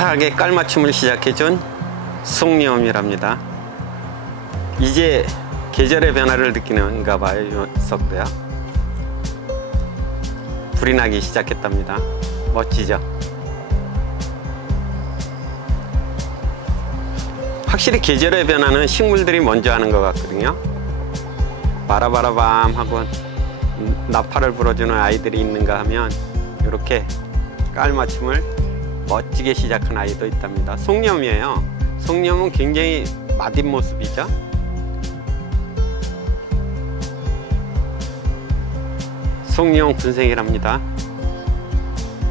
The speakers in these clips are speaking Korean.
촉촉하게 깔맞춤을 시작해준 속리엄이랍니다. 이제 계절의 변화를 느끼는가 봐요. 이 녀석도요. 불이 나기 시작했답니다. 멋지죠? 확실히 계절의 변화는 식물들이 먼저 하는 것 같거든요. 바라바라밤 하고 나팔을 불어주는 아이들이 있는가 하면 이렇게 깔맞춤을 멋지게 시작한 아이도 있답니다. 속리엄이에요. 속리엄은 굉장히 마딘 모습이죠. 속리엄 군생이랍니다.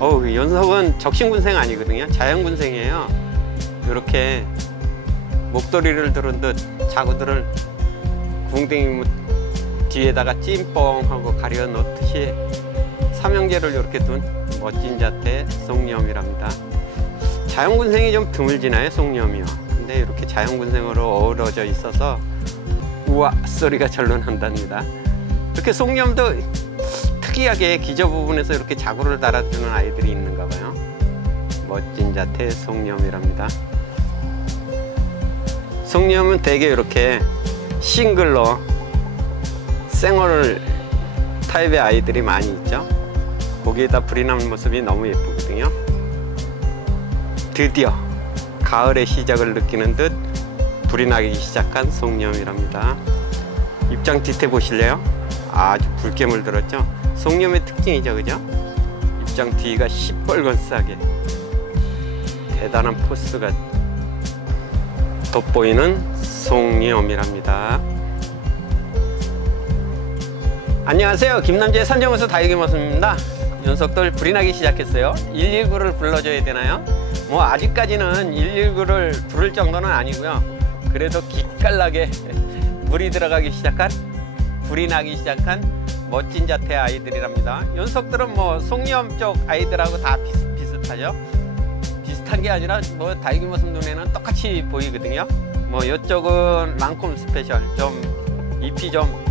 연석은 적신군생 아니거든요. 자연군생이에요. 이렇게 목도리를 두른 듯 자구들을 궁뎅이 뒤에다가 찐뻥하고 가려 놓듯이 삼형제를 이렇게 둔 멋진 자태 속리엄이랍니다. 자연군생이 좀 드물지나요, 속리엄이요. 근데 이렇게 자연군생으로 어우러져 있어서 우와 소리가 절로 난답니다. 이렇게 속리엄도 특이하게 기저 부분에서 이렇게 자구를 달아주는 아이들이 있는가 봐요. 멋진 자태 속리엄이랍니다. 속리엄은 대개 이렇게 싱글로 생얼 타입의 아이들이 많이 있죠. 거기에다 불이 나는 모습이 너무 예쁘거든요. 드디어 가을의 시작을 느끼는 듯 불이 나기 시작한 속리엄이랍니다. 입장 뒤태 보실래요? 아주 붉게 물들었죠. 속리엄의 특징이죠, 그죠? 입장 뒤가 시뻘건싸게 대단한 포스가 돋보이는 속리엄이랍니다. 안녕하세요, 김남재의 산정호수 다육이모습입니다. 녀석들 불이 나기 시작했어요. 119를 불러줘야 되나요? 뭐 아직까지는 119를 부를 정도는 아니고요. 그래도 기깔나게 물이 들어가기 시작한, 불이 나기 시작한 멋진 자태의 아이들이랍니다. 녀석들은 뭐 속리엄 쪽 아이들하고 다 비슷하죠. 비슷한 게 아니라 뭐 다육이모습 눈에는 똑같이 보이거든요. 뭐 이쪽은 랑콤 스페셜, 좀 잎이 좀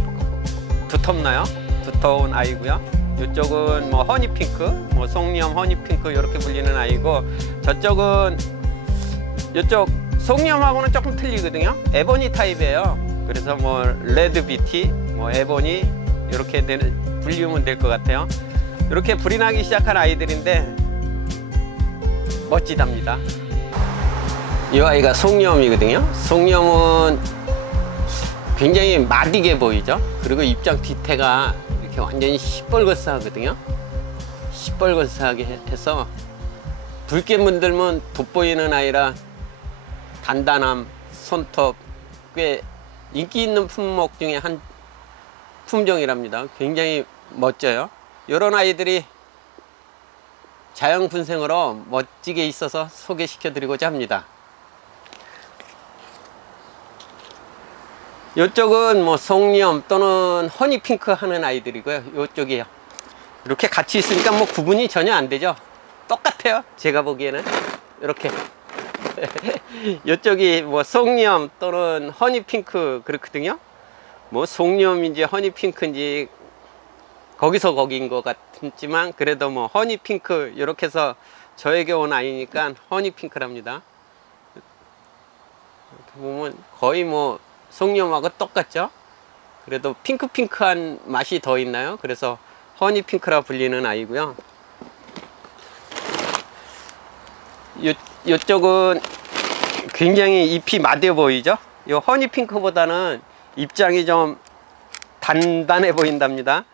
두텁나요? 두터운 아이고요. 이쪽은 뭐 허니핑크, 뭐 속리엄 허니핑크 이렇게 불리는 아이고, 저쪽은 이쪽 속리엄하고는 조금 틀리거든요. 에보니 타입이에요. 그래서 뭐 레드비티, 뭐 에보니 이렇게 불리우면 될 것 같아요. 이렇게 불이 나기 시작한 아이들인데 멋지답니다. 이 아이가 속리엄이거든요. 속리엄은 굉장히 마디게 보이죠. 그리고 입장 뒤태가 이렇게 완전히 시뻘겋하거든요. 시뻘겋하게 해서 붉게 물들면 돋보이는 아이라 단단함, 손톱, 꽤 인기 있는 품목 중에 한 품종이랍니다. 굉장히 멋져요. 이런 아이들이 자연군생으로 멋지게 있어서 소개시켜 드리고자 합니다. 이쪽은 뭐 속리엄 또는 허니핑크 하는 아이들이고요. 이쪽이요. 이렇게 같이 있으니까 뭐 구분이 전혀 안 되죠. 똑같아요, 제가 보기에는. 이렇게 이쪽이 뭐 속리엄 또는 허니핑크 그렇거든요. 뭐 속리엄인지 허니핑크인지 거기서 거기인 것 같지만, 그래도 뭐 허니핑크 이렇게 해서 저에게 온 아이니까 허니핑크랍니다. 이렇게 보면 거의 뭐 속리엄하고 똑같죠. 그래도 핑크핑크한 맛이 더 있나요? 그래서 허니핑크라 불리는 아이고요. 이쪽은 굉장히 잎이 마디어 보이죠. 이 허니핑크보다는 입장이 좀 단단해 보인답니다.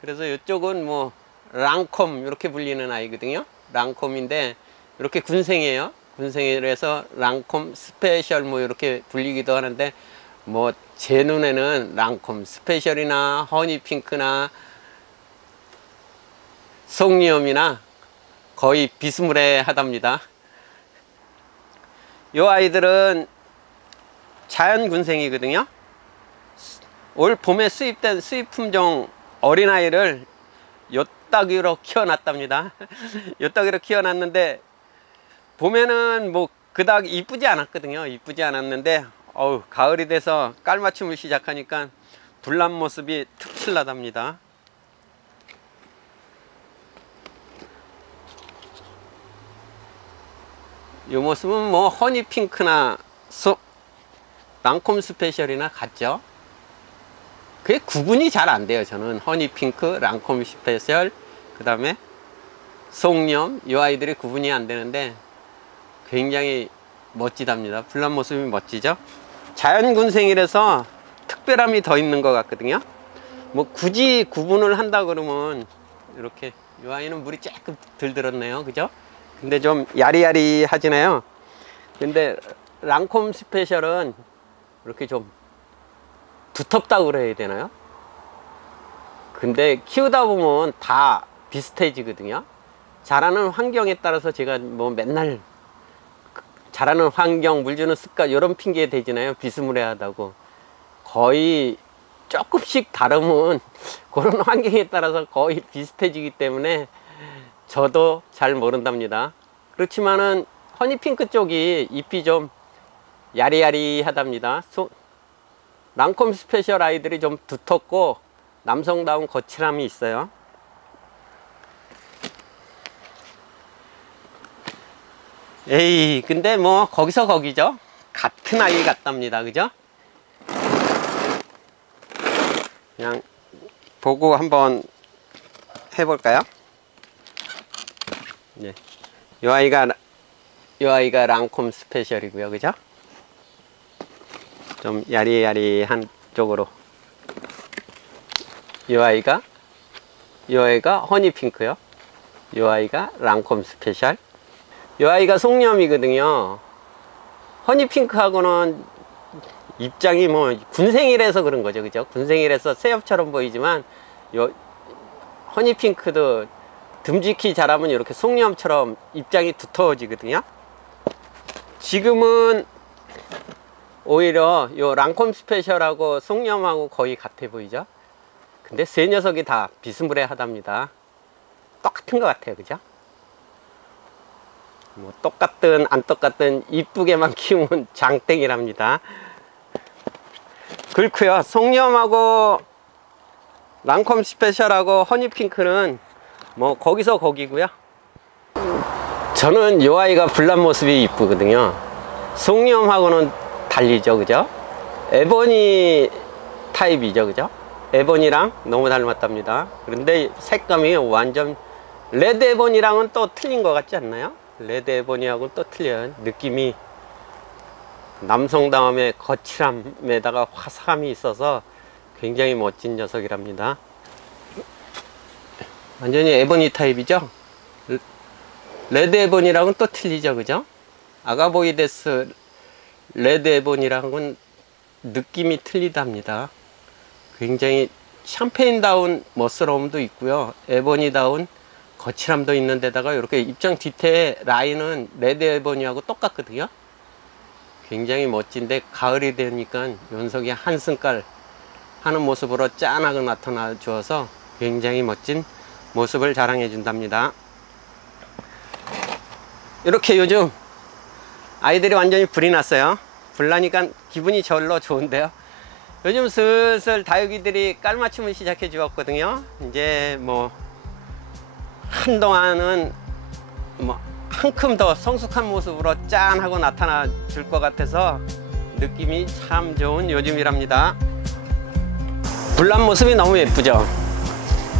그래서 이쪽은 뭐 랑콤 이렇게 불리는 아이거든요. 랑콤인데 이렇게 군생이에요. 군생이라서 랑콤 스페셜 뭐 이렇게 불리기도 하는데, 뭐 제 눈에는 랑콤 스페셜이나 허니핑크나 속리엄이나 거의 비스무리하답니다. 이 아이들은 자연군생이거든요. 올 봄에 수입된 수입 품종 어린아이를 요따기로 키워놨답니다. 요따기로 키워놨는데 봄에는 뭐 그닥 이쁘지 않았거든요. 이쁘지 않았는데 가을이 돼서 깔맞춤을 시작하니까 불난 모습이 특출나답니다. 이 모습은 뭐 허니핑크나 랑콤 스페셜이나 같죠. 그게 구분이 잘 안 돼요. 저는 허니핑크, 랑콤 스페셜, 그 다음에 송염, 이 아이들이 구분이 안 되는데 굉장히 멋지답니다. 불난 모습이 멋지죠. 자연군생이라서 특별함이 더 있는 것 같거든요. 뭐 굳이 구분을 한다 그러면 이렇게 이 아이는 물이 조금 덜 들었네요, 그죠? 근데 좀 야리야리하지네요. 근데 랑콤 스페셜은 이렇게 좀 두텁다고 그래야 되나요? 근데 키우다 보면 다 비슷해지거든요. 자라는 환경에 따라서 제가 뭐 맨날 자라는 환경, 물 주는 습관 이런 핑계 대잖아요. 비스무리하다고. 거의 조금씩 다르면 그런 환경에 따라서 거의 비슷해지기 때문에 저도 잘 모른답니다. 그렇지만은 허니핑크 쪽이 잎이 좀 야리야리하답니다. 랑콤 스페셜 아이들이 좀 두텁고 남성다운 거칠함이 있어요. 에이, 근데 뭐 거기서 거기죠. 같은 아이 같답니다, 그죠? 그냥 보고 한번 해볼까요? 네. 이 아이가 랑콤 스페셜이고요, 그죠? 좀 야리야리한 쪽으로. 이 아이가 허니핑크요. 이 아이가 랑콤 스페셜. 이 아이가 송염이거든요. 허니핑크하고는 입장이 뭐 군생이라서 그런 거죠, 그죠? 군생이라서 새엽처럼 보이지만 요 허니핑크도 듬직히 자라면 이렇게 송염처럼 입장이 두터워지거든요. 지금은 오히려 요 랑콤 스페셜하고 송염하고 거의 같아 보이죠? 근데 세 녀석이 다 비스무리하답니다. 똑같은 것 같아요, 그죠? 뭐 똑같든 안 똑같든 이쁘게만 키우면 장땡이랍니다. 그렇고요. 송염하고 랑콤 스페셜하고 허니핑크는 뭐 거기서 거기고요. 저는 이 아이가 불난 모습이 이쁘거든요. 송염하고는 달리죠, 그죠? 에보니 타입이죠, 그죠? 에보니랑 너무 닮았답니다. 그런데 색감이 완전 레드 에보니랑은 또 틀린 것 같지 않나요? 레드 에보니하고는 또 틀려요. 느낌이 남성다움의 거칠함에다가 화사함이 있어서 굉장히 멋진 녀석이랍니다. 완전히 에보니 타입이죠. 레드 에보니랑은 또 틀리죠, 그죠? 아가보이데스 레드 에보니랑은 느낌이 틀리답니다. 굉장히 샴페인다운 멋스러움도 있고요, 에보니다운 거칠함도 있는 데다가 이렇게 입장 뒤태 라인은 레드 에보니하고 똑같거든요. 굉장히 멋진데 가을이 되니까 연석이 한승깔 하는 모습으로 짠하게 나타나 주어서 굉장히 멋진 모습을 자랑해 준답니다. 이렇게 요즘 아이들이 완전히 불이 났어요. 불 나니까 기분이 절로 좋은데요. 요즘 슬슬 다육이들이 깔맞춤을 시작해 주었거든요. 이제 뭐 한동안은 뭐 한큼 더 성숙한 모습으로 짠하고 나타나 줄 것 같아서 느낌이 참 좋은 요즘이랍니다. 불난 모습이 너무 예쁘죠.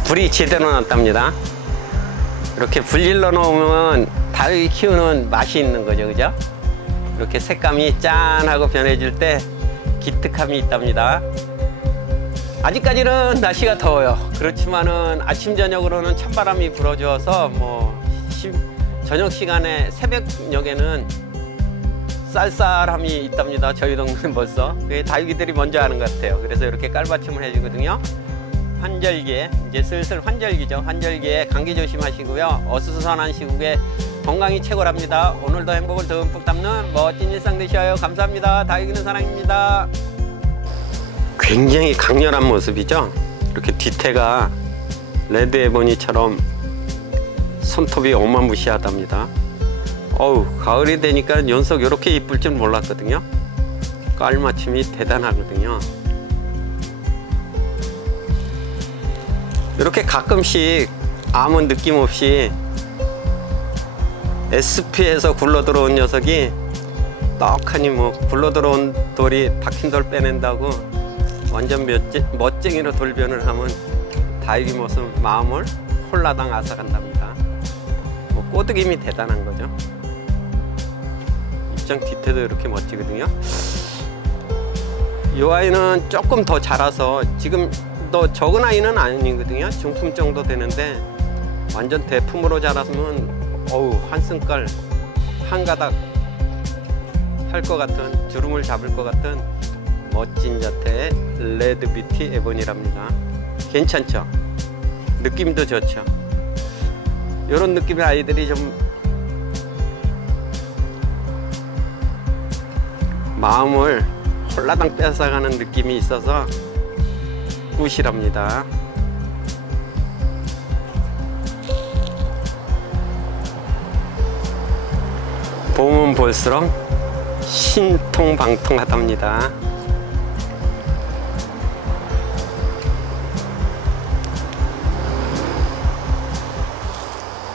불이 제대로 났답니다. 이렇게 불질러 놓으면 다육이 키우는 맛이 있는 거죠, 그죠? 이렇게 색감이 짠하고 변해질 때 기특함이 있답니다. 아직까지는 날씨가 더워요. 그렇지만은 아침 저녁으로는 찬바람이 불어주어서 뭐 저녁 시간에 새벽녘에는 쌀쌀함이 있답니다. 저희 동네는 벌써 그게 다육이들이 먼저 하는 것 같아요. 그래서 이렇게 깔받침을 해주거든요. 환절기에 이제 슬슬 환절기죠. 환절기에 감기 조심하시고요. 어수선한 시국에 건강이 최고랍니다. 오늘도 행복을 듬뿍 담는 멋진 일상 되셔요. 감사합니다. 다육이는 사랑입니다. 굉장히 강렬한 모습이죠. 이렇게 뒤태가 레드 에보니처럼 손톱이 어마무시하답니다. 어우, 가을이 되니까 연속 이렇게 이쁠 줄 몰랐거든요. 깔맞춤이 대단하거든요. 이렇게 가끔씩 아무 느낌 없이 SP에서 굴러 들어온 녀석이 떡하니 뭐 굴러 들어온 돌이 박힌 돌 빼낸다고 완전 멋쟁이로 돌변을 하면 다육이 모습 마음을 홀라당 앗아간답니다. 뭐 꼬드김이 대단한 거죠. 입장 뒤태도 이렇게 멋지거든요. 이 아이는 조금 더 자라서 지금 더 적은 아이는 아니거든요. 중품 정도 되는데 완전 대품으로 자랐으면 어우 한승깔 한 가닥 할 것 같은, 주름을 잡을 것 같은 멋진 자태의 레드 뷰티 에보니랍니다. 괜찮죠? 느낌도 좋죠? 이런 느낌의 아이들이 좀 마음을 홀라당 뺏어가는 느낌이 있어서 굿이랍니다. 보면 볼수록 신통방통하답니다.